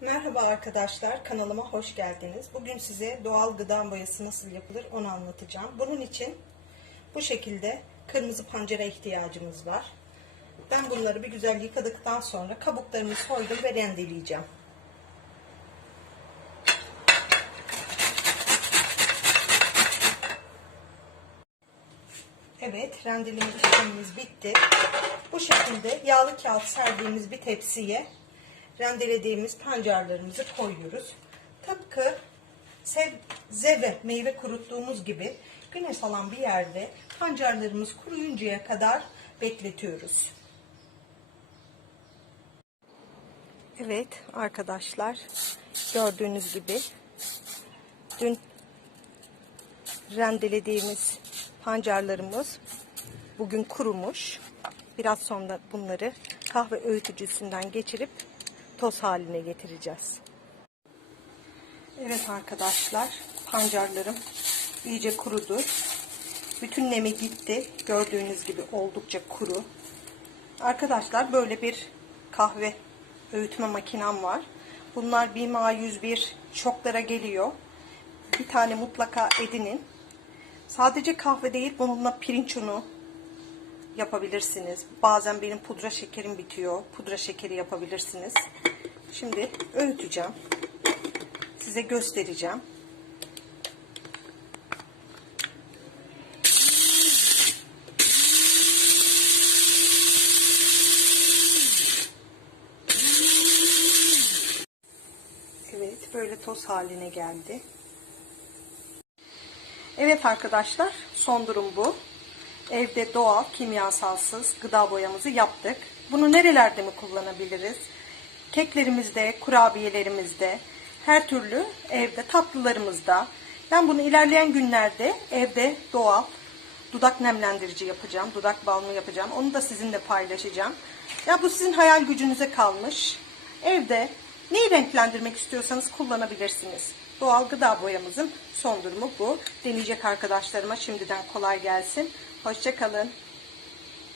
Merhaba arkadaşlar, kanalıma hoş geldiniz. Bugün size doğal gıda boyası nasıl yapılır onu anlatacağım. Bunun için bu şekilde kırmızı pancara ihtiyacımız var. Ben bunları bir güzel yıkadıktan sonra kabuklarını soydum ve rendeleyeceğim. Evet, rendeleme işlemimiz bitti. Bu şekilde yağlı kağıt serdiğimiz bir tepsiye rendelediğimiz pancarlarımızı koyuyoruz. Tıpkı sebze ve meyve kuruttuğumuz gibi güneş alan bir yerde pancarlarımız kuruyuncaya kadar bekletiyoruz. Evet arkadaşlar gördüğünüz gibi dün rendelediğimiz pancarlarımız bugün kurumuş. Biraz sonra bunları kahve öğütücüsünden geçirip toz haline getireceğiz. Evet arkadaşlar pancarlarım iyice kurudu. Bütün nemi gitti. Gördüğünüz gibi oldukça kuru. Arkadaşlar böyle bir kahve öğütme makinem var. Bunlar BİMA 101 şoklara geliyor. Bir tane mutlaka edinin. Sadece kahve değil bununla pirinç unu yapabilirsiniz. Bazen benim pudra şekerim bitiyor. Pudra şekeri yapabilirsiniz. Şimdi öğüteceğim. Size göstereceğim. Evet böyle toz haline geldi. Evet arkadaşlar son durum bu. Evde doğal kimyasalsız gıda boyamızı yaptık. Bunu nerelerde mi kullanabiliriz? Keklerimizde, kurabiyelerimizde, her türlü evde tatlılarımızda. Ben bunu ilerleyen günlerde evde doğal dudak nemlendirici yapacağım. Dudak balmı yapacağım. Onu da sizinle paylaşacağım. Ya bu sizin hayal gücünüze kalmış. Evde neyi renklendirmek istiyorsanız kullanabilirsiniz. Doğal gıda boyamızın son durumu bu. Deneyecek arkadaşlarıma şimdiden kolay gelsin. Hoşçakalın.